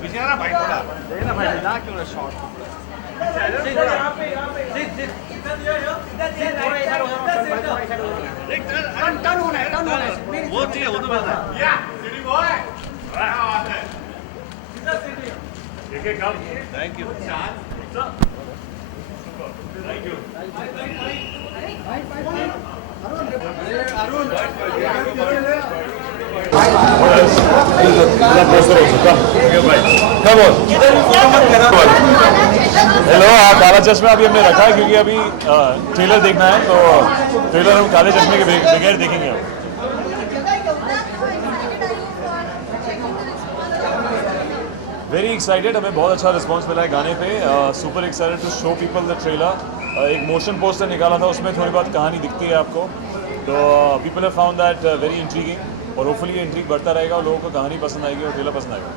पीछे ना भाई थोड़ा देना भाई ना क्यों शॉट वो चाहिए वो तो मिलता है thank you thank you hello काला चश्मा अभी हमने रखा है क्योंकि अभी ट्रेलर देखना है तो ट्रेलर हम काले चश्मे के बगैर देखेंगे हम। वेरी एक्साइटेड, हमें बहुत अच्छा रिस्पांस मिला है गाने पे। Super excited to show people the trailer. एक मोशन पोस्टर निकाला था, उसमें थोड़ी बहुत कहानी दिखती है आपको, तो people have found that very intriguing और होपफुली ये इंट्रीग बढ़ता रहेगा और लोगों को कहानी पसंद आएगी और ट्रेलर पसंद आएगा।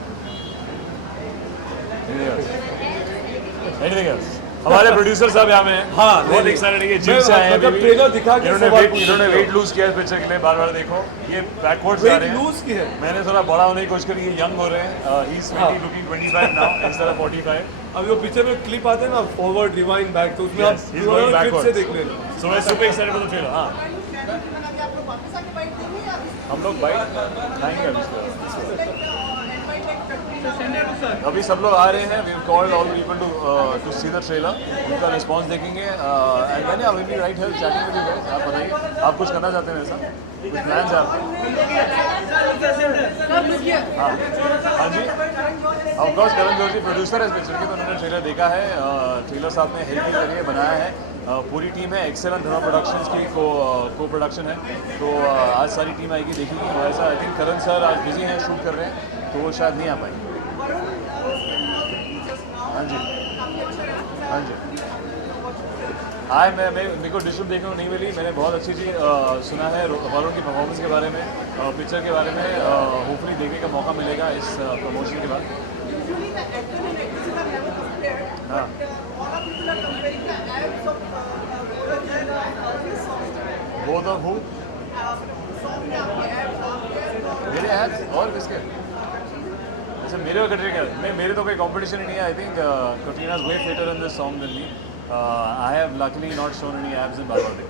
Anything else? हमारे प्रोड्यूसर साहब यहाँ में हैं। हाँ, बहुत एक्साइटेड है, ये जिम से आए हैं। ट्रेलर दिखा के इन्होंने वेट लूज किया है पिक्चर के लिए, बार बार देखो ये बैकवर्ड्स जा रहे हैं। लूज की है, मैंने थोड़ा बड़ा होने की कोशिश करी, ये यंग हो रहे हैं। He is looking 25 now instead of 45। अभी वो पिक्चर में क्लिप आते हैं ना, फॉरवर्ड रिवाइंड बैक, तो उसमें आप क्लिप से देख लेना। सो मैं super excited for the trailer. हाँ, हम लोग बाइट खाएंगे अभी सब लोग आ रहे हैं। We called all people to see the trailer, उनका रिस्पांस देखेंगे and then I will be right here chatting with you guys. आप बताइए, आप कुछ करना चाहते हैं ऐसा? कुछ प्लान्स हैं आपके? हाँ जी, of course Karan Joshi producer है इस पिक्चर के, तो उन्होंने ट्रेलर देखा है। ट्रेलर साथ में हेल्प भी करिए, बनाया है। पूरी टीम है, एक्सेलेंट धर्मा प्रोडक्शंस की को प्रोडक्शन है, तो आज सारी टीम आएगी देखेगी। वैसा आई थिंक करण सर आज बिजी हैं, शूट कर रहे हैं, तो वो शायद नहीं आ पाएंगे। हाँ जी, हाँ जी। मेरे को डिस्ट्रिब्यूट देखने को नहीं मिली। मैंने बहुत अच्छी चीज़ सुना है वरुण की परफॉर्मेंस के बारे में, पिक्चर के बारे में। होपफुली देखने का मौका मिलेगा इस प्रमोशन के बाद। हाँ, बोथ ऑफ हू? मेरे एड्स और किसके? अच्छा, मेरे और कटरीना का नहीं, मेरे तो कोई कंपटीशन ही नहीं है। I think Katrina is way fitter in this song than me. I have luckily not shown any abs in Barbados.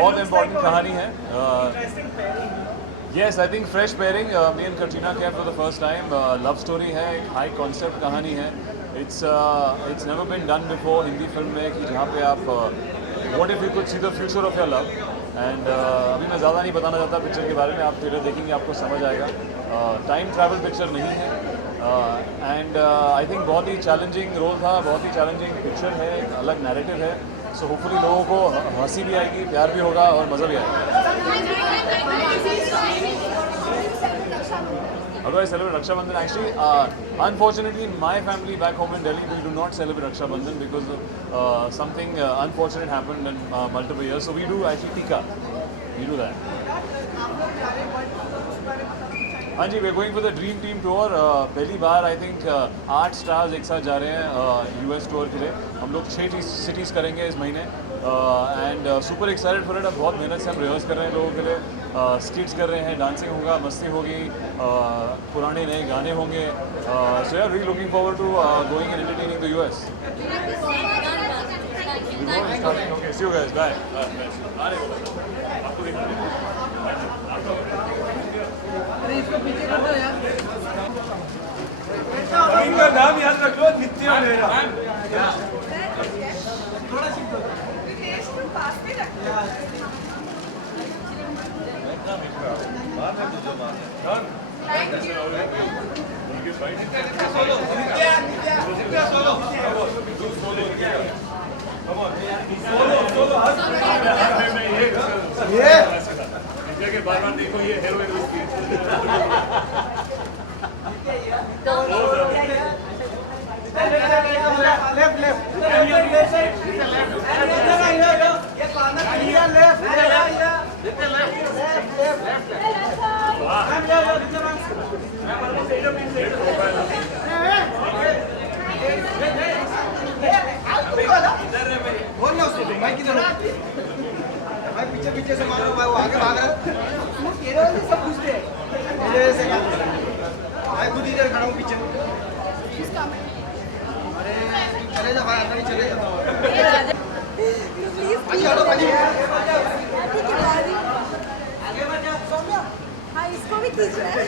बहुत इम्पोर्टेंट कहानी है। Yes, I think fresh pairing. Me and Katrina came for the first time. Love story है, एक high concept कहानी है. It's never been done before Hindi film में कि जहाँ पे आप what if you could see the future of your love. And अभी मैं ज़्यादा नहीं बताना चाहता पिक्चर के बारे में, आप ट्रेलर देखेंगे आपको समझ आएगा। टाइम ट्रैवल पिक्चर नहीं है एंड आई थिंक बहुत ही चैलेंजिंग रोल था, बहुत ही चैलेंजिंग पिक्चर है, एक अलग नैरेटिव है। सो होपफुली लोगों को हंसी भी आएगी, प्यार भी होगा और मज़ा भी आएगा। How do I celebrate Raksha Bandhan? Actually, unfortunately, in my family back home in Delhi, we do not celebrate Raksha Bandhan because something unfortunate happened in multiple years. So we do actually Tika. We do that. हाँ जी, we're going for the Dream Team tour. पहली बार I think 8 stars एक साथ जा रहे हैं US tour के लिए। हम लोग 6 सिटीज़ करेंगे इस महीने and super excited for it. अब बहुत मेहनत से हम रिहर्स कर रहे हैं लोगों के लिए, स्किट्स कर रहे हैं, डांसिंग होगा, मस्ती होगी, पुराने नए गाने होंगे। सो यार really looking forward to going and entertaining the US. Okay, see you guys. Bye. आपको देखना है। इनका नाम याद रख लो, नित्य मेरा। थोड़ा सी पास में रखो। Thank you. के बार देखो ये हेरोइन उसकी। Left. मैं किधर हूँ? मैं पीछे पीछे से मार रहा हूँ, भाई वो आगे भाग रहा है। ये वाले सब पूछते हैं। इधर से क्या? मैं खुद इधर खड़ा हूँ पीछे। अरे चले जा भाई, अंदर ही चले जा। भाई हटो भाई। हाँ इसको भी खींच रहा है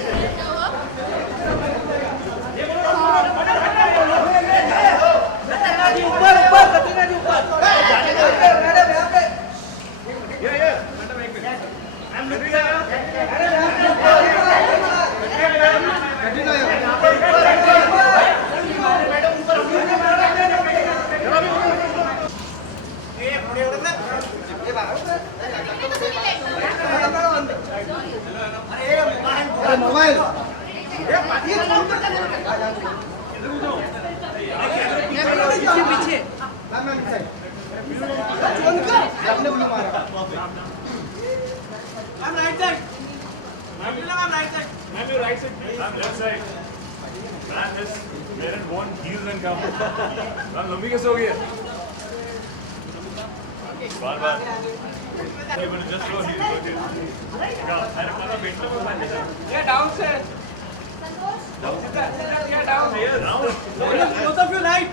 ऊपर ऊपर कतरीना जी ऊपर। मैडम यहाँ पे। कतरीना अरे मोबाइल पीछे पीछे आपने बोला मारा I'm right side. I'm right side. Ma'am, your right side, please. Ma'am, left side. Ma'am, this parent won't heels and come. Ma'am, लंबी कैसे हो गई है? बार. You will just go heels, okay? Yeah, अरे पता बेटना में पानी है. Yeah, down sir. Yeah, down. Here, down. Both of you right.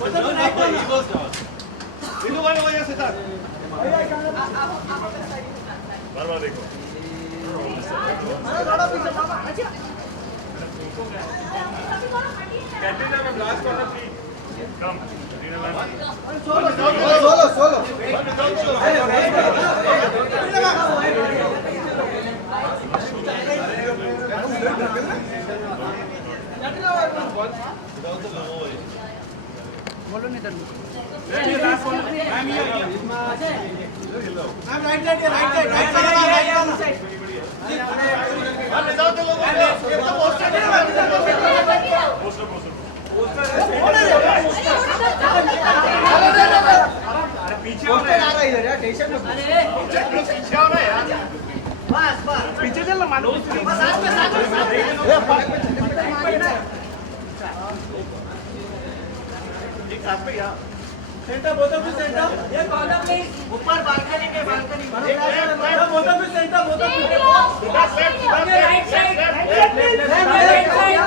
Both of you right. He goes down. Hindu वाले वजह से था. बार देखो. कैटरीना में ब्लास्ट करना please. Come. Katrina ma'am. Solo. बोलो नहीं डर I'm right side, right side. पीछे आ रहा है इधर यार टेंशन में पीछे आओ ना यार. पीछे चल ना मानो एक साथ पे यार. Centre both of you centre ये कॉर्नर प्लीज ऊपर बालकनी में both of you centre both of you right side right side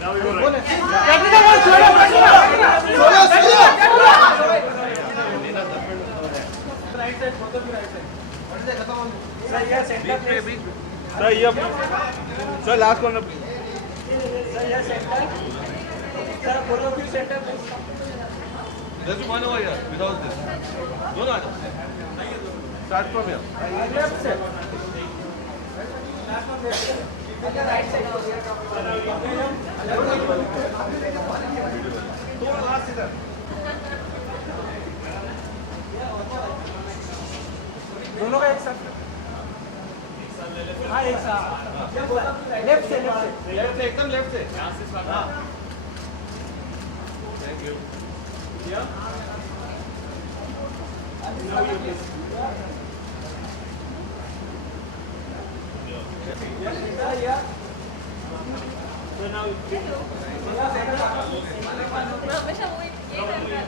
Now we go right. Sir ये sir last corner please. Just one over here without this. दोनों आ जाओ. Start from here. थोड़ा last इधर. दोनों का एक साथ हाँ एक साथ लेफ्ट से एकदम लेफ्ट से. हाँ. Thank you. हमेशा वो ये करता है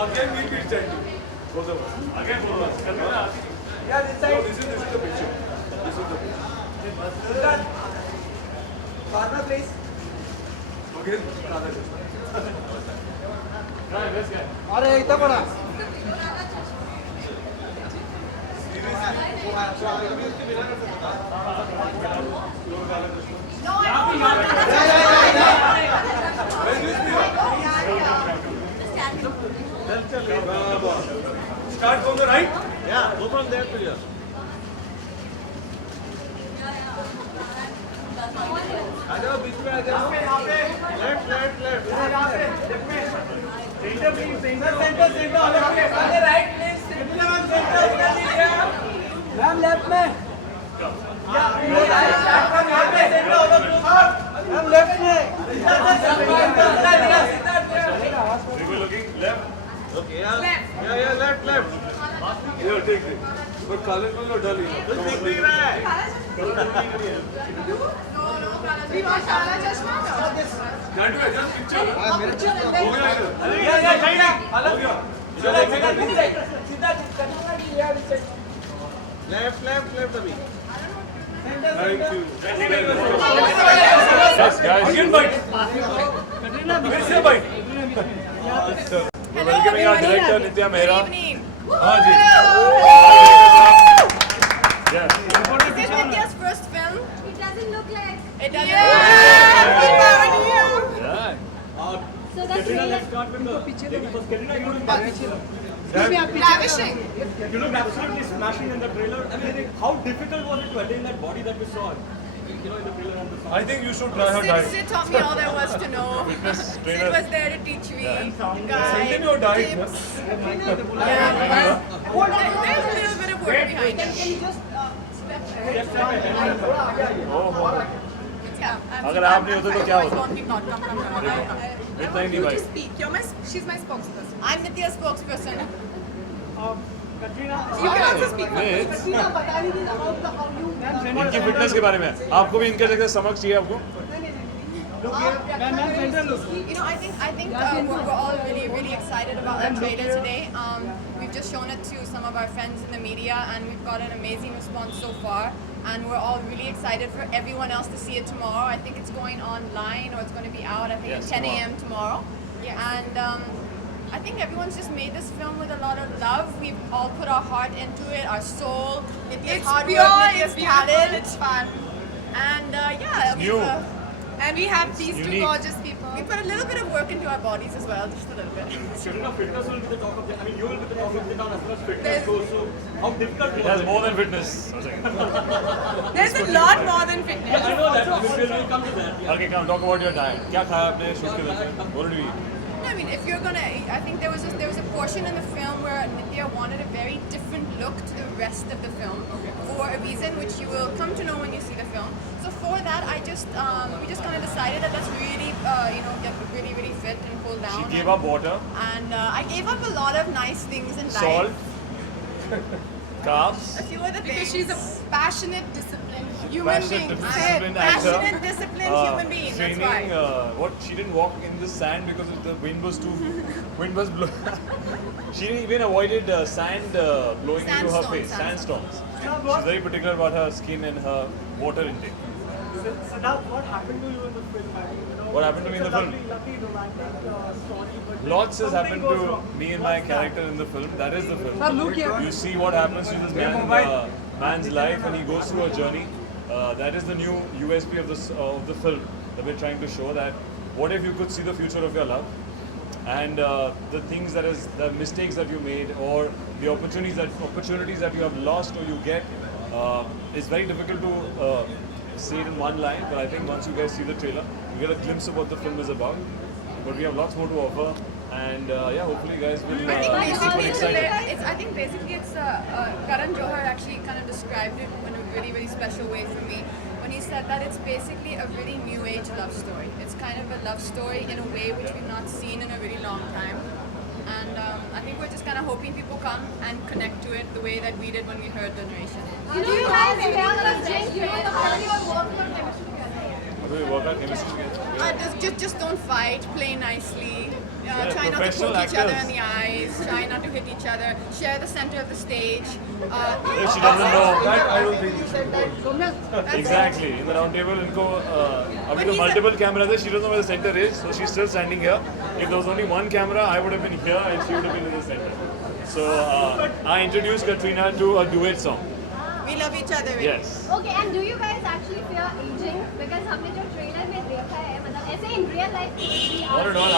Again, we'll be standing. Both of us. Again, both of us. Yeah, this side. No, this is the picture. This is the picture. Done. Corner please. Again, another. Right, let's go. अरे इतना बड़ा Start from the right. Yeah, go from there to here. आ जाओ बीच में आ जाओ left left left centre please centre centre centre right please ma'am left में ma'am left में We were looking left. Okay या left left Here, take it. But colorful or dull? कुछ दिख नहीं रहा है That way, just picture. हो गया इधर. हो गया. लेफ्ट लेफ्ट लेफ्ट अभी Thank you. Yes, guys. Again bite. फिर से bite. We're welcoming our director Nitya Mehra. हाँ जी. Yes. Is this Nitya's first film? It doesn't look like. It doesn't. Yeah. So that's really Ravishing. You looked absolutely smashing in the trailer. I mean, how difficult was it to attain that body that we saw? You know, in the trailer and the song. I think you should try her diet. Sid taught me all there was to know. Fitness Sid trainer. was there to teach me. Send in your diet. Tips. Yeah. There's a little bit of work behind it. Yeah. अगर आप नहीं होते तो क्या होता? इतना ही नहीं भाई. Speak. She's my spokesperson. I'm Nitya's spokesperson. You can also speak. इनकी फिटनेस के बारे में आपको भी इनके जगह समझ चाहिए आपको. You know, I think we're all really excited about that trailer today. We've just shown it to some of our friends in the media, and we've got an amazing response so far. And we're all really excited for everyone else to see it tomorrow. I think it's going online, or it's going to be out. I think Yes, at 10 a.m. tomorrow. Yeah. And I think everyone's just made this film with a lot of love. We've all put our heart into it, our soul. It's hard pure, work, Nitya's it's beautiful, talent. it's fun. And yeah, You. And we have these two Unique. gorgeous people. we put a little bit of work into our bodies as well, just a little bit. Katrina, fitness will be the talk of the. I mean, you will be the talk of the town as far as fitness There's- goes. So, how difficult It was has it? more than fitness. There's a lot more than fitness. I know that. I mean, we'll come to that. Yeah. Okay, come talk about your diet. क्या खाया आपने shoot के दौरान? What did you eat? I mean, if you're gonna, I think there was a portion in the film where Nitya wanted a very different look to the rest of the film for a reason which you will come to know when you see the film. So for that, we just kind of decided that let's really, get really fit and pull down. She gave up water, And I gave up a lot of nice things in life. salt, carbs. A few other things. Because she's a passionate, disciplined human being. disciplined actor. Passionate, disciplined human being. That's Training. why. What she didn't walk in the sand because the wind was blowing. She didn't even avoided sand blowing into her Sandstorms, face. Sandstorms. She's very particular about her skin and her water intake. Siddharth, what happened to you in the film? What happened to me in the film? Lovely romantic story, but Lots has happened to me and my character in the film. That is the film. You see what happens to this man's life, and he goes through a journey. That is the new USP of the film that we're trying to show. That what if you could see the future of your love, and the things the mistakes that you made, or the opportunities that you have lost or you get, is very difficult to say it in one line. But I think once you guys see the trailer, you get a glimpse of what the film is about. But we have lots more to offer, and hopefully you guys will I think be super basically excited. it's Karan Johar actually kind of described it in a really, really special way for me when he said that it's basically a really new age love story. It's kind of a love story in a way which we've not seen in a really long time. And I think we're just kind of hoping people come and connect to it the way that we did when we heard the narration. Do you guys feel like you and the family are working on chemistry together? Do we work out chemistry together? Just don't fight, play nicely. Try not to professional poke each other actors. in the eyes. Try not to hit each other. Share the center of the stage. If she doesn't know. That I don't think you should go. Exactly. In the round table, But he's multiple cameras there. She doesn't know where the center is, so she's still standing here. If there was only one camera, I would have been here and she would have been in the center. So I introduced Katrina to a duet song. We love each other. Yes. Okay, and do you guys actually fear aging? Because हमने जो trailer में देखा है, मतलब say in real life, we Not are at all.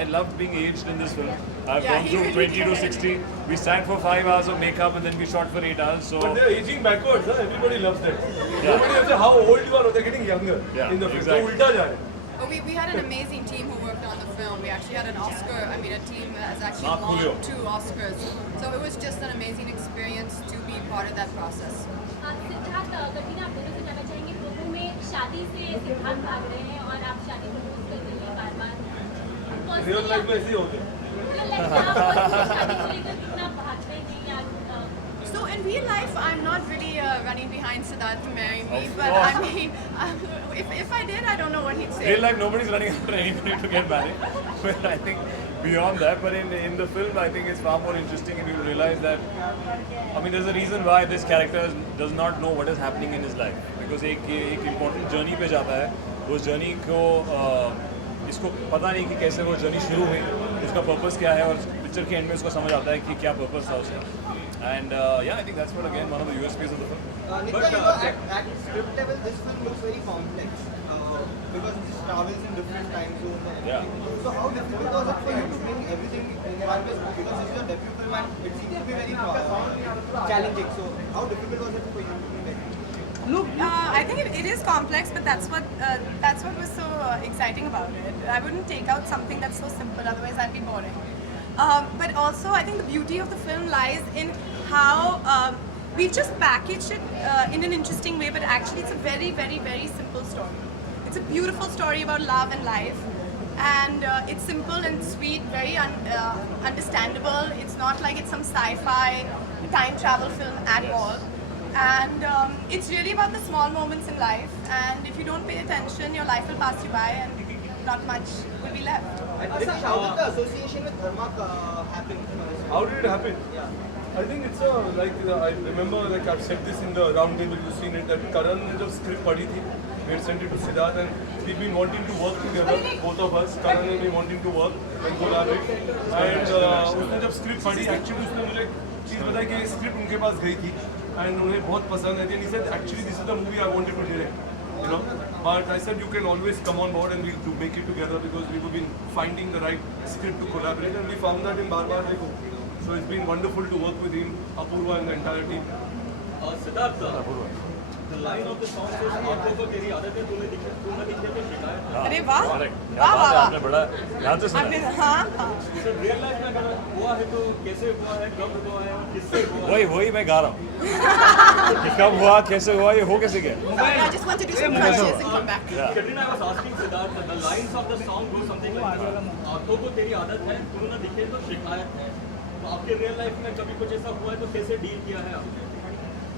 I loved being aged in this film. I've Yeah, gone he through really 20 to did. 60. We sang for 5 hours of makeup and then we shot for 8 hours. So But they're aging backwards, huh? Everybody loves that. Yeah. Nobody ever say how old you are, or they're getting younger Yeah, in the film. exactly. So ulta ja rahe hain. But we had an amazing team who worked on the film. We actually had an Oscar, a team that has actually Ah, Julio. won 2 Oscars. So it was just an amazing experience to be part of that process. Siddharth कटीना आप दोनों से जानना चाहेंगे प्रभु में शादी से सिद्धार्थ भाग रहे हैं और आप शादी प्रपोज कर रही हैं बार-बार Real life में ऐसे ही होते हैं. रियल लाइफ में आप शादी को लेकर कितना भागते हैं या So in real life, I'm not really running behind Siddharth to marry me, Of but course. I mean, if I did, I don't know what he'd say. real life, nobody's running after anybody to get married. But I think beyond that, but in the film, I think it's far more interesting and you realize that, I mean, there's a reason why this character does not know what is happening in his life. Because एक important journey पे जाता है, उस journey को इसको पता नहीं कि कैसे वो journey शुरू हुई, उसका purpose क्या है और picture के end में उसको समझ आता है कि क्या purpose था उसका. And yeah, I think that's what again one of the USPs of the film. Nitya, you know, at script level, this film looks very complex because it travels in different time zones. And Yeah. everything. So how difficult was it for you to bring everything in one place? Because this is your debut film and it seems to be very challenging. So how difficult was it for you to bring it? I think it is complex, but that's what was so exciting about it. I wouldn't take out something that's so simple, otherwise that'd be boring. But also, I think the beauty of the film lies in how we've just packaged it in an interesting way, but actually it's a very, very, very simple story. It's a beautiful story about love and life. And it's simple and sweet, very understandable. It's not like it's some sci-fi time travel film at all. And it's really about the small moments in life. And if you don't pay attention, your life will pass you by and not much will be left. Ritesh, how did the association with Dharma happen? How did it happen? I think it's I remember like I've said this in the round table, you've seen it, that Karan ने जब script पढ़ी थी, we had sent it to Siddharth and we've been wanting to work together, both of us. Karan and me wanting to work and collaborate. And उसने जब script पढ़ी, actually उसने मुझे चीज़ बताई कि ये script उनके पास गई थी and उन्हें बहुत पसंद आई थी. And he said, actually this is the movie I wanted to direct. You know, but I said you can always come on board and we'll make it together because we've been finding the right script to collaborate and we found that in Bar Bar Dekho. So it's been wonderful to work with him, Apurva and the entire team. Siddharth, the line of the song says, "आंखों को तेरी आदत है, तूने दिखे तो शिकायत है." अरे वाह, Correct. वाह वाह वाह. आपने बड़ा ध्यान से सुना. आपने हाँ हाँ. So real life में अगर हुआ है तो कैसे हुआ है, कब हुआ है और किससे हुआ है? वही मैं गा रहा हूँ कि कब हुआ, कैसे हुआ, ये हो कैसे गया. Sorry, I just want to do some crunches and come back. Katrina, I was asking Siddharth, the lines of the song go something like this. आंखों को तेरी आदत है, तू न दिखे तो शिकायत है. तो आपके रियल लाइफ में कभी कुछ ऐसा हुआ है तो कैसे डील किया है आपने?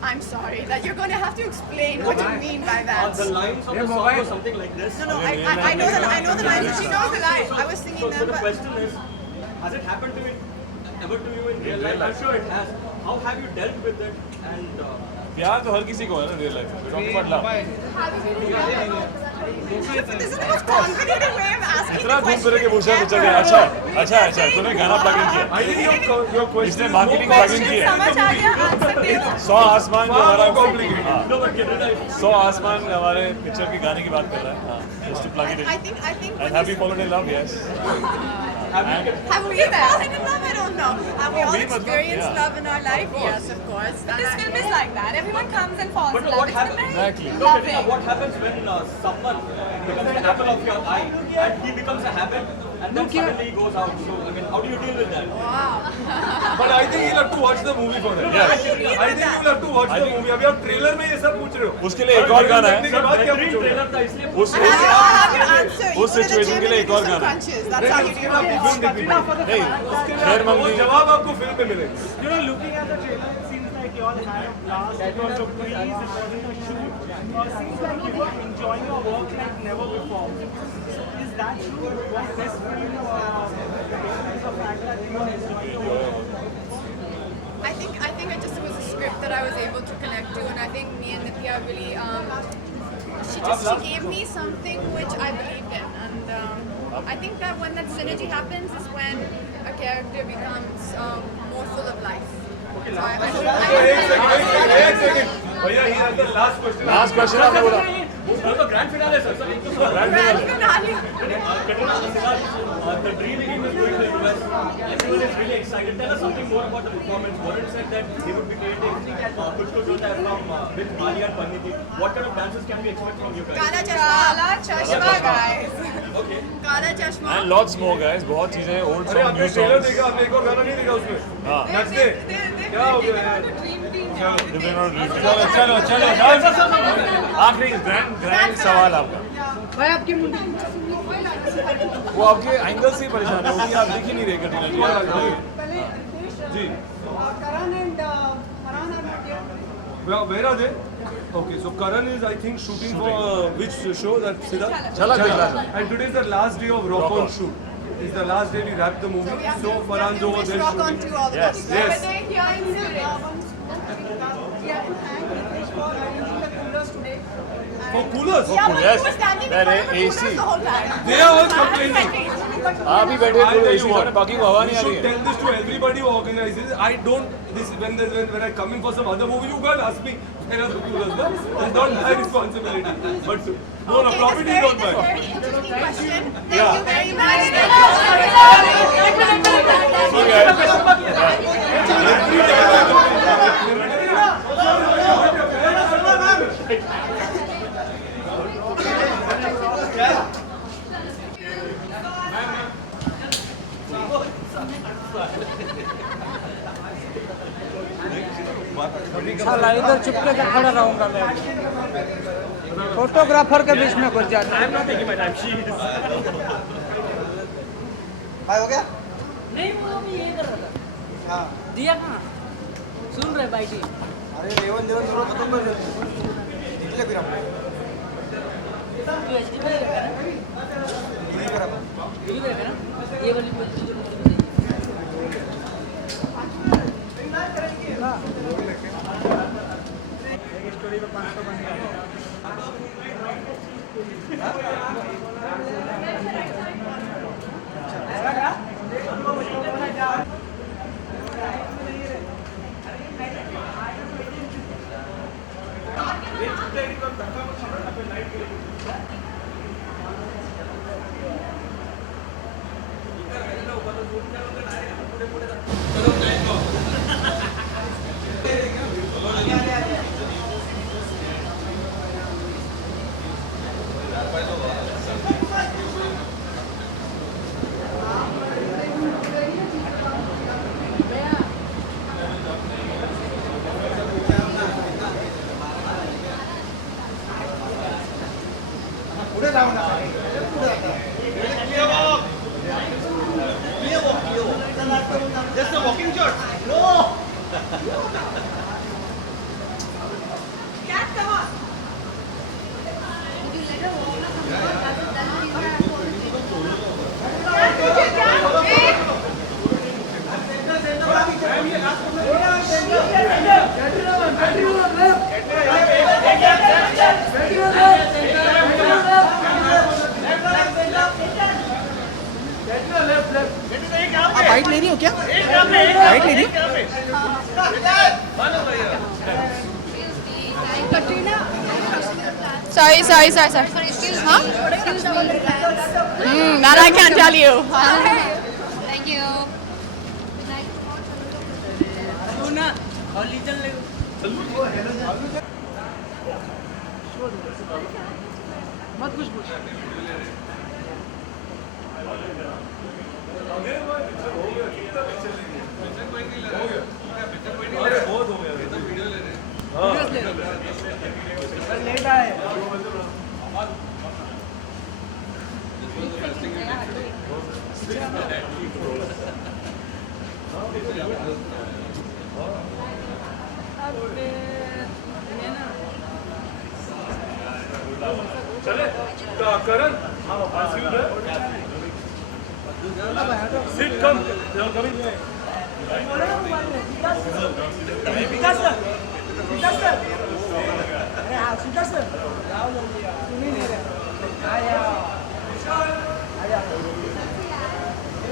I'm sorry that you're going to have to explain what you mean by that. The lines of the song go something like this. No, I know the line. She knows the line. I was singing So them, the but question is, has it happened to ever to you in real life? I'm sure it has. How have you dealt with it? And प्यार तो हर किसी को है ना real life में. We're talking about love. have you been together? this is the most confident way of asking इतना the घूम फिर के question. पूछा तो चलिए. अच्छा तूने गाना प्लग इन किया. I think your question इसने is marketing more plug in की है. समझ आ गया, आंसर दे दो. 100 आसमान जो far हमारा more complicated. हाँ, no, but Katrina, 100 आसमान हमारे पिक्चर के गाने की बात कर रहा है. हाँ, just to plug it in. I think And have you fallen in love? Yes. have we fallen in love? I don't know. Have we all we must not, experienced yeah. love in our life? Yes, of course. But this film is like that. Everyone comes and falls But in love. what It's happens? very Exactly. no, Katrina, loving. what happens when someone becomes an apple of your eye and he becomes a habit and then suddenly he goes out? So, I mean, how do you deal with that? Wow. But I think you'll have to watch the movie for that. Yes. I think you'll have to watch the movie. अभी आप trailer में ये सब पूछ रहे हो. उसके लिए एक और गाना है. देखने के बाद क्या बेहतरीन पूछोगे? ट्रेलर था इसलिए उस I have your answer. You उस go to the situation gym के and लिए you एक do और some गाना है. crunches. That's how you do it. Film देखनी पड़ेगी. नहीं, खैर वो मंगनी. जवाब आपको फिल्म में मिलेगा. You know, looking at the trailer, it seems like you all had a blast. It was a breeze, it wasn't a shoot. Seems like you were enjoying your work like never before. So is that true? Was this film because of the fact that you were enjoying your work? I think it just was a script that I was able to connect to, and I think me and Nitya really, she gave me something which I believed in, and I think that when that synergy happens is when a character becomes more full of life. Okay, so एक second भैया, he has the last question. Last question आपने बोला. Also, grand finale, sir. So, एक तो Grand Grand finale. finale. Katrina, the dream team is going to the US. Everyone is really excited. Tell us something more about the performance. Warren said that he would be creating Kuch Kuch Hota Hai from with Mali and Parneeti. What kind of dances can we expect from you guys? Kala Chashma, guys. Okay. Kala Chashma. And lots more guys. बहुत चीजें old अरे song, आपने new trailer songs. देखा, आपने एक और गाना नहीं देखा उसमें? हाँ. नच दे। क्या हो गया यार? चलो चलो आखिरी ग्रैंड सवाल आपका। भाई आपकी मुंडी वो आपके एंगल से ही परेशान है, उसकी आप दिख ही नहीं रहे कटिंग। जी। Karan and Farhan are not here. Where are they? Okay, so Karan is, I think, shooting for which show? That Siddharth? Jhalak Dikhla Jha. And today is the last day of Rock On shoot. It's the last day we wrap the movie. So Farhan's over there Rock on shooting. to all the Yes, best. yes. Here in spirit. We have to thank Ritesh for arranging the coolers today. For coolers? Yeah, but Yes. he was standing There in is front of the AC. coolers the whole time. They are all complaining. आप ही बैठे I थे tell AC you what, में, बाकी को हवा you नहीं आ रही should है। tell this to everybody who organizes. I don't. This when I come in for some other movie, you can't ask me where are the coolers. No? It's not my responsibility. But no, no, profit is not That's mine. very interesting question. Thank Yeah. you very much. साला इधर चुपके से खड़ा रहूंगा मैं। Photographer के बीच में घुस जाता है। भाई हो गया? नहीं वो अभी ये कर रहा था हाँ। दिया कहाँ सुन रहे भाई जी अरे लेवन देवन दोनों खत्म कर दे। निकले फिर हम। तो एचडी पे रखा ना यही करा। यही पे रखा ना ये वाली स्टोरी में 500 बन गया। पुढे जाऊ नका. Just a walking shot. No. आप बाइट ले रही हो क्या? बाइट ले रही हो? Sorry. Huh? That I can't tell you. Thank you. सुना और लीचन ले मत कुछ पूछ। अरे बहुत हो गया। लेट आए। चले करण सिट कम सीधा सर आओ जल्दी आओ। सुन ही नहीं रहे। आ जाओ आ जाओ।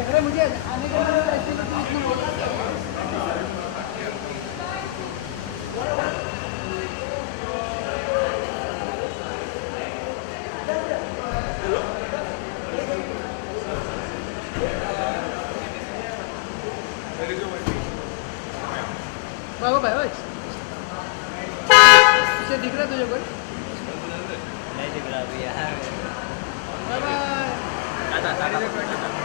अरे मुझे आने के बाद ऐसे तो बाबा भाई ओए इसे दिख रहा है तुझे कोई नहीं दिख रहा अभी यार बाय बाय टाटा टाटा